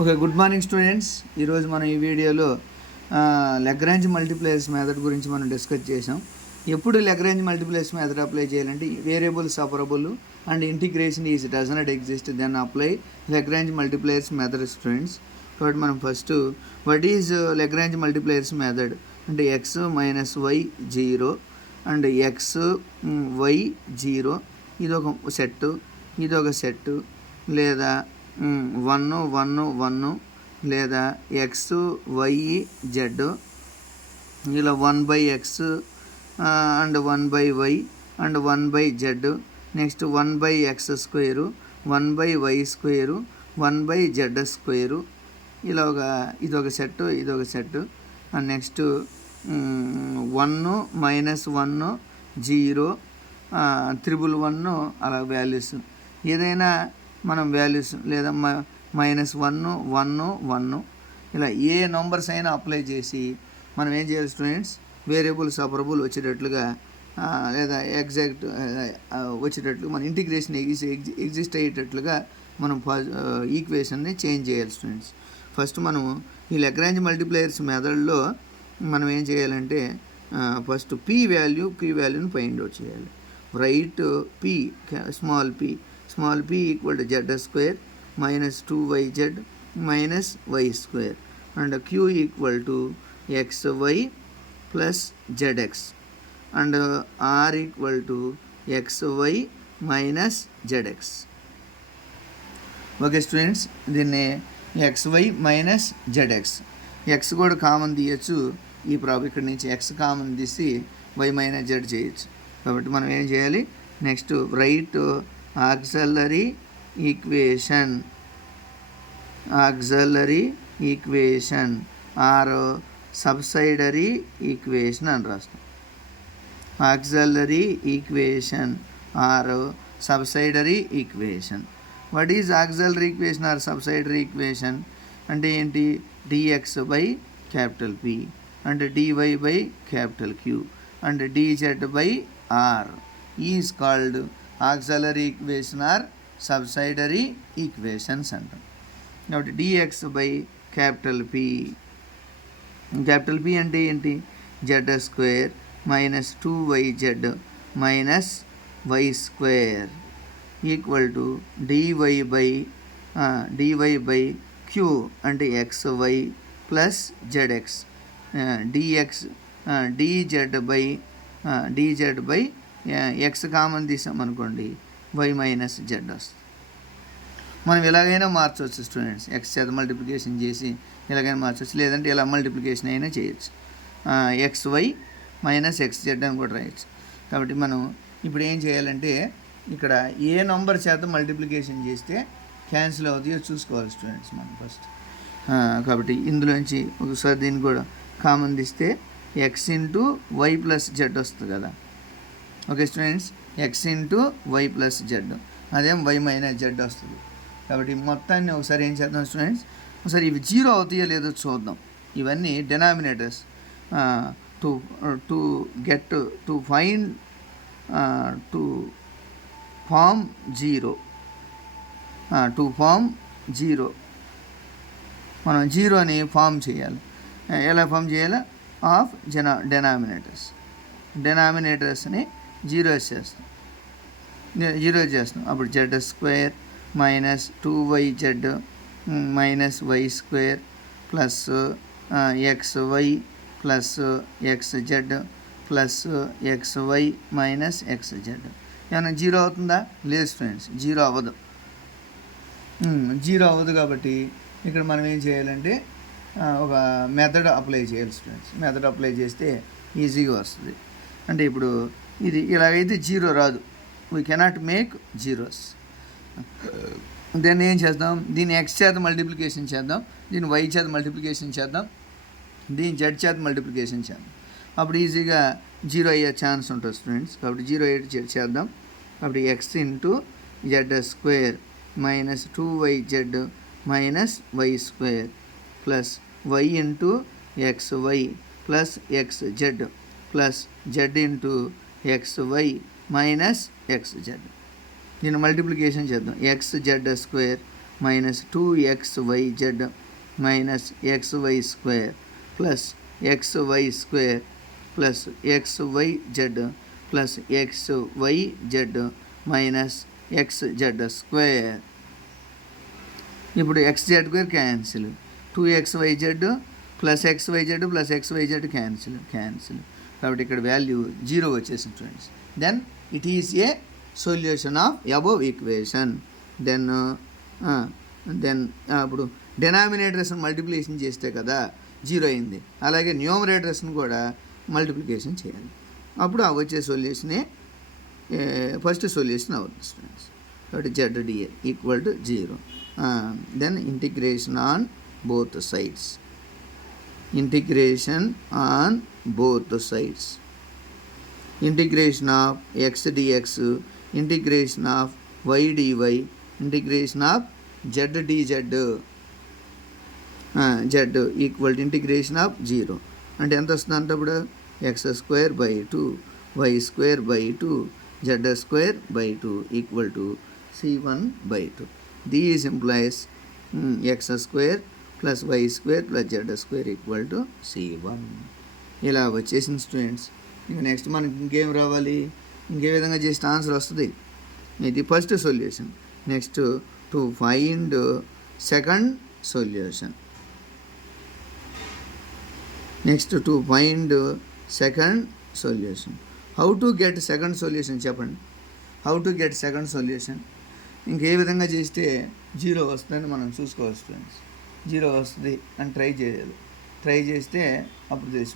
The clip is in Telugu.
Okay, good morning students. ఈరోజు మనం ఈ వీడియోలో లగ్రాంజ్ మల్టిప్లైయర్స్ మెథడ్ గురించి మనం డిస్కస్ చేసాం. ఎప్పుడు లగ్రాంజ్ మల్టిప్లైయర్స్ మెథడ్ అప్లై చేయాలంటే variable separable and integration is does not exist then apply Lagrange multipliers method students. కాబట్టి మనం first what is Lagrange multipliers method అంటే x minus y 0 and x y 0 ఇదొక సెట్, ఇదొక సెట్, లేదా 1 1 1 లేదా ఎక్స్ వై జెడ్ ఇలా 1/x and 1/y and 1/z, next 1/x², 1/y², 1/z², ఇలాగా ఇదొక సెట్, ఇదొక సెట్. అండ్ నెక్స్ట్ 1 -1 0 111 అలా వాల్యూస్ ఏదైనా మనం వాల్యూస్ లేదా -1 1 1 ఇలా ఏ నెంబర్స్ అయినా అప్లై చేసి మనం ఏం చేయాలి స్టూడెంట్స్, వేరియబుల్ సపరబుల్ వచ్చేటట్లుగా లేదా ఎగ్జాక్ట్ వచ్చేటట్లు మన ఇంటిగ్రేషన్ ఎగ్జిస్ట్ అయ్యేటట్లుగా మనం ఈక్వేషన్ని చేంజ్ చేయాలి స్టూడెంట్స్. ఫస్ట్ మనము ఈ లగ్రాంజ్ మల్టిప్లైయర్స్ మెథడ్లో మనం ఏం చేయాలంటే ఫస్ట్ క్యూ వాల్యూని ఫైండ్ అవుట్ చేయాలి. Right p small p equal to z² minus 2yz minus y² and q equal to xy plus zx and r equal to xy minus zx. Okay students, దీన్ని xy మైనస్ zx, x కూడా కామన్ తీయచ్చు. ఈ ఇక్కడ నుంచి x కామన్ తీసి y మైనస్ z చేయొచ్చు. కాబట్టి మనం ఏం చేయాలి, next right auxiliary equation or subsidiary equation అని రాస్తాం. Auxiliary equation or subsidiary equation. What is auxiliary equation or subsidiary equation అంటే ఏంటి, dx/P and dy/Q and dz/R is called auxiliary equation or subsidiary equations అంటాం. కాబట్టి dx/P అంటే ఏంటి, z² minus 2yz minus y² equal to dy/Q అంటే xy plus zx dz/x common తీసామనుకోండి y మైనస్ z వస్తుంది. మనం ఎలాగైనా మార్చవచ్చు స్టూడెంట్స్, ఎక్స్ చేత మల్టిప్లికేషన్ చేసి ఎలాగైనా మార్చవచ్చు, లేదంటే ఇలా మల్టిప్లికేషన్ అయినా చేయొచ్చు. xy మైనస్ xz అని కూడా రాయొచ్చు. కాబట్టి మనం ఇప్పుడు ఏం చేయాలంటే ఇక్కడ ఏ నంబర్ చేత మల్టిప్లికేషన్ చేస్తే క్యాన్సిల్ అవుతాయో చూసుకోవాలి స్టూడెంట్స్ మనం ఫస్ట్. కాబట్టి ఇందులోంచి ఒకసారి దీన్ని కూడా కామన్ తీస్తే x into y plus z వస్తుంది కదా. Okay students, x into y plus z అదేం y మైనస్ జెడ్ వస్తుంది. కాబట్టి మొత్తాన్ని ఒకసారి ఏం చేద్దాం స్టూడెంట్స్, ఒకసారి ఇవి 0 అవుతాయో లేదో చూద్దాం. ఇవన్నీ డెనామినేటర్స్ టు ఫార్మ్ 0 మనం 0ని ఫామ్ చేయాలి. ఎలా ఫామ్ చేయాలి, ఆఫ్ డెనామినేటర్స్ని 0 చేస్తాం. అప్పుడు z² minus 2yz minus y² plus xy plus xz plus xy minus xz. ఏమైనా 0 అవుతుందా, లేదు స్టూడెంట్స్, 0 అవ్వదు. కాబట్టి ఇక్కడ మనం ఏం చేయాలంటే ఒక మెథడ్ అప్లై చేయాలి స్టూడెంట్స్. మెథడ్ అప్లై చేస్తే ఈజీగా వస్తుంది. అంటే ఇప్పుడు ఇది ఇలాగైతే 0 రాదు, వీ కెనాట్ మేక్ జీరోస్. దాన్ని ఏం చేద్దాం, దీన్ని x చేత మల్టిప్లికేషన్ చేద్దాం, దీన్ని y చేత మల్టిప్లికేషన్ చేద్దాం, దీన్ని z చేత మల్టిప్లికేషన్ చేద్దాం. అప్పుడు ఈజీగా 0 అయ్యే ఛాన్స్ ఉంటుంది స్టూడెంట్స్. కాబట్టి 0 అయ్యే చేద్దాం. అప్పుడు x into z² minus 2yz minus y² plus y into xy plus xz plus z into xy minus xz. దీన్ని మల్టిప్లికేషన్ చేద్దాం. xz² minus 2xyz minus xy square plus xy square plus xyz plus xyz minus xz square. ఇప్పుడు xz square cancel, 2xyz plus xyz plus xyz cancel కాబట్టి ఇక్కడ వాల్యూ 0 వచ్చేసింది friends. Then it is a solution of above equation. Then అప్పుడు డెనామినేటర్స్ని మల్టిప్లికేషన్ చేస్తే కదా 0 అయింది, అలాగే న్యూమరేటర్స్ని కూడా మల్టిప్లికేషన్ చేయాలి, అప్పుడు ఆ వచ్చే సొల్యూషనే ఫస్ట్ సొల్యూషన్ అవుతుంది ఫ్రెండ్స్. కాబట్టి ZDA equal to 0. Then integration on both sides, integration on both sides, integration of x dx, integration of y dy, integration of z dz, z equal to integration of 0 అంటే ఎంత వస్తుంది అంటే అప్పుడు x square by 2 y square by 2 z square by 2 equal to c1 by 2. These implies x square plus y square plus z square equal to c1. ఇలా వచ్చేసింది స్టూడెంట్స్. ఇంక నెక్స్ట్ మనకి ఇంకేం రావాలి, ఇంకే విధంగా చేస్తే ఆన్సర్ వస్తుంది. ఇది first solution. Next to find second solution, how to get second solution చెప్పండి. How to get second solution ఇంకే విధంగా చేస్తే 0 వస్తుందని మనం చూసుకోవాలి స్టూడెంట్స్. 0 వస్తుంది అని ట్రై చేయాలి, ట్రై చేస్తే అప్పుడు తెలుసు.